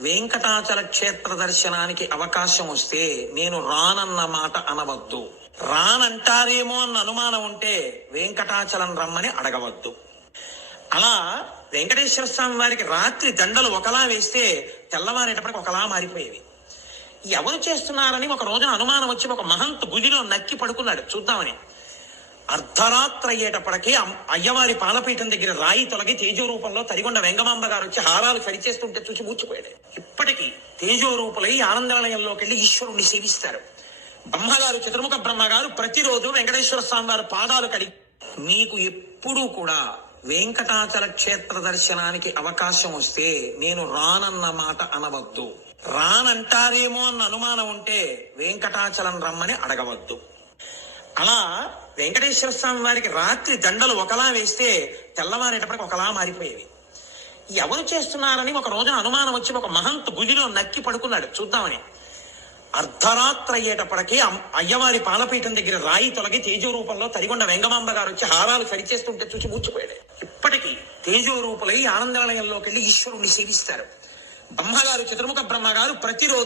వెంకటాచల క్షేత్ర దర్శనానికి అవకాశం వస్తే నేను రానన్న మాట అనవద్దు. రానంటారేమో అన్న అనుమానం ఉంటే వెంకటాచలం రమ్మని అడగవద్దు. అలా వెంకటేశ్వర స్వామి వారికి రాత్రి దండలు ఒకలా వేస్తే తెల్లవారేటప్పటికి ఒకలా మారిపోయేవి. ఎవరు చేస్తున్నారని ఒక రోజున అనుమానం వచ్చి ఒక మహంత్ గుదిలో నక్కి పడుకున్నాడు. చూద్దామని. అర్ధరాత్రి అయ్యేటప్పటికి అయ్యవారి పాలపీఠం దగ్గర రాయి తొలగి తేజో రూపంలో తరిగొండ వెంగమాంబ గారు వచ్చి హారాలు సరిచేస్తుంటే చూసి మూర్చిపోయాడు. ఇప్పటికీ తేజో రూపులై ఆనందాలయంలోకి వెళ్ళి ఈశ్వరుణ్ణి సేవిస్తారు. బ్రహ్మగారు చతుర్ముఖ బ్రహ్మగారు ప్రతిరోజు వెంకటేశ్వర స్వామి వారు పాదాలు కడిగి మీకు ఎప్పుడూ కూడా వెంకటాచల క్షేత్ర దర్శనానికి అవకాశం వస్తే నేను రానన్న మాట అనవద్దు. రానంటారేమో అన్న అనుమానం ఉంటే వెంకటాచలం రమ్మని అడగవద్దు. అలా వెంకటేశ్వర స్వామి వారికి రాత్రి దండలు ఒకలా వేస్తే తెల్లవారేటప్పటికి ఒకలా మారిపోయేవి. ఎవరు చేస్తున్నారని ఒక రోజున అనుమానం వచ్చి ఒక మహంత్ గుదిలో నక్కి పడుకున్నాడు. చూద్దామని. అర్ధరాత్రి అయ్యేటప్పటికి అయ్యవారి పాలపీఠం దగ్గర రాయి తొలగి తేజో రూపంలో తరిగొండ వెంగమాంబ గారు వచ్చి హారాలు సరిచేస్తుంటే చూసి మూర్చిపోయాడు. ఇప్పటికీ తేజో రూపులై ఆనందాలయంలోకి వెళ్ళి ఈశ్వరుణ్ణి సేవిస్తారు. బ్రహ్మగారు చతుర్ముఖ బ్రహ్మగారు ప్రతిరోజు